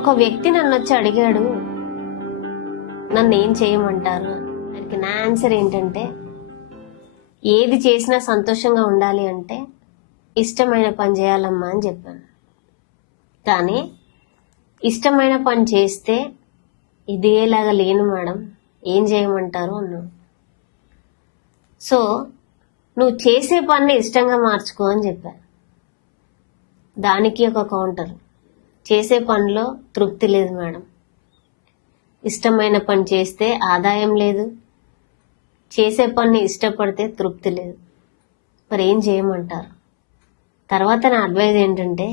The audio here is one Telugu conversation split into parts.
ఒక వ్యక్తి నన్ను వచ్చి అడిగాడు, నన్ను ఏం చేయమంటారు? దానికి నా ఆన్సర్ ఏంటంటే, ఏది చేసినా సంతోషంగా ఉండాలి అంటే ఇష్టమైన పని చేయాలమ్మా అని చెప్పాను. కానీ ఇష్టమైన పని చేస్తే ఇదేలాగా లేను మేడం, ఏం చేయమంటారు అన్నాడు. సో నువ్వు చేసే పని ఇష్టంగా మార్చుకో అని చెప్పా. దానికి ఒక కౌంటర్, చేసే పనిలో తృప్తి లేదు మేడం, ఇష్టమైన పని చేస్తే ఆదాయం లేదు, చేసే పని ఇష్టపడితే తృప్తి లేదు, మరి ఏం చేయమంటారు? తర్వాత నా అడ్వైజ్ ఏంటంటే,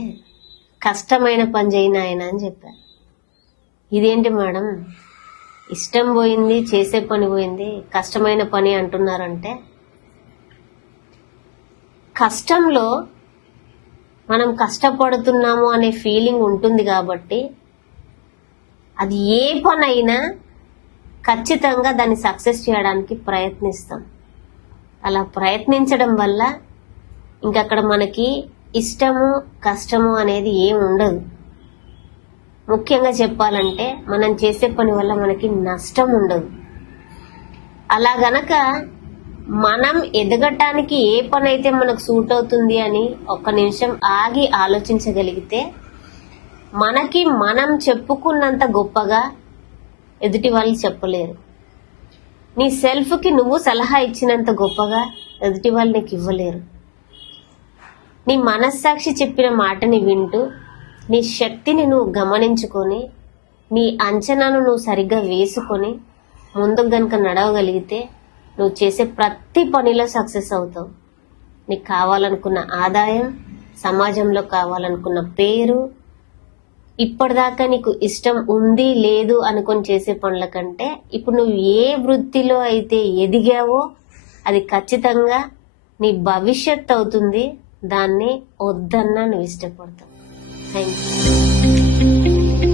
కష్టమైన పని చేయను ఆయన అని చెప్పారు. ఇదేంటి మేడం, ఇష్టం పోయింది, చేసే పని పోయింది, కష్టమైన పని అంటున్నారంటే, కష్టంలో మనం కష్టపడుతున్నాము అనే ఫీలింగ్ ఉంటుంది కాబట్టి అది ఏ పని అయినా ఖచ్చితంగా దాన్ని సక్సెస్ చేయడానికి ప్రయత్నిస్తాం. అలా ప్రయత్నించడం వల్ల ఇంకక్కడ మనకి ఇష్టము కష్టము అనేది ఏం ఉండదు. ముఖ్యంగా చెప్పాలంటే మనం చేసే పని వల్ల మనకి నష్టం ఉండదు. అలా గనక మనం ఎదగటానికి ఏ పని అయితే మనకు సూట్ అవుతుంది అని ఒక్క నిమిషం ఆగి ఆలోచించగలిగితే మనకి మనం చెప్పుకున్నంత గొప్పగా ఎదుటి వాళ్ళు చెప్పలేరు. నీ సెల్ఫ్కి నువ్వు సలహా ఇచ్చినంత గొప్పగా ఎదుటి వాళ్ళు నీకు ఇవ్వలేరు. నీ మనస్సాక్షి చెప్పిన మాటని వింటూ నీ శక్తిని నువ్వు గమనించుకొని నీ అంచనాను నువ్వు సరిగ్గా వేసుకొని ముందుకు గనుక నడవగలిగితే నువ్వు చేసే ప్రతి పనిలో సక్సెస్ అవుతావు. నీకు కావాలనుకున్న ఆదాయం, సమాజంలో కావాలనుకున్న పేరు, ఇప్పటిదాకా నీకు ఇష్టం ఉంది లేదు అనుకొని చేసే పనుల కంటే ఇప్పుడు నువ్వు ఏ వృత్తిలో అయితే ఎదిగావో అది ఖచ్చితంగా నీ భవిష్యత్ అవుతుంది. దాన్ని వద్దన్నా నువ్వు ఇష్టపడతావు. Thank you.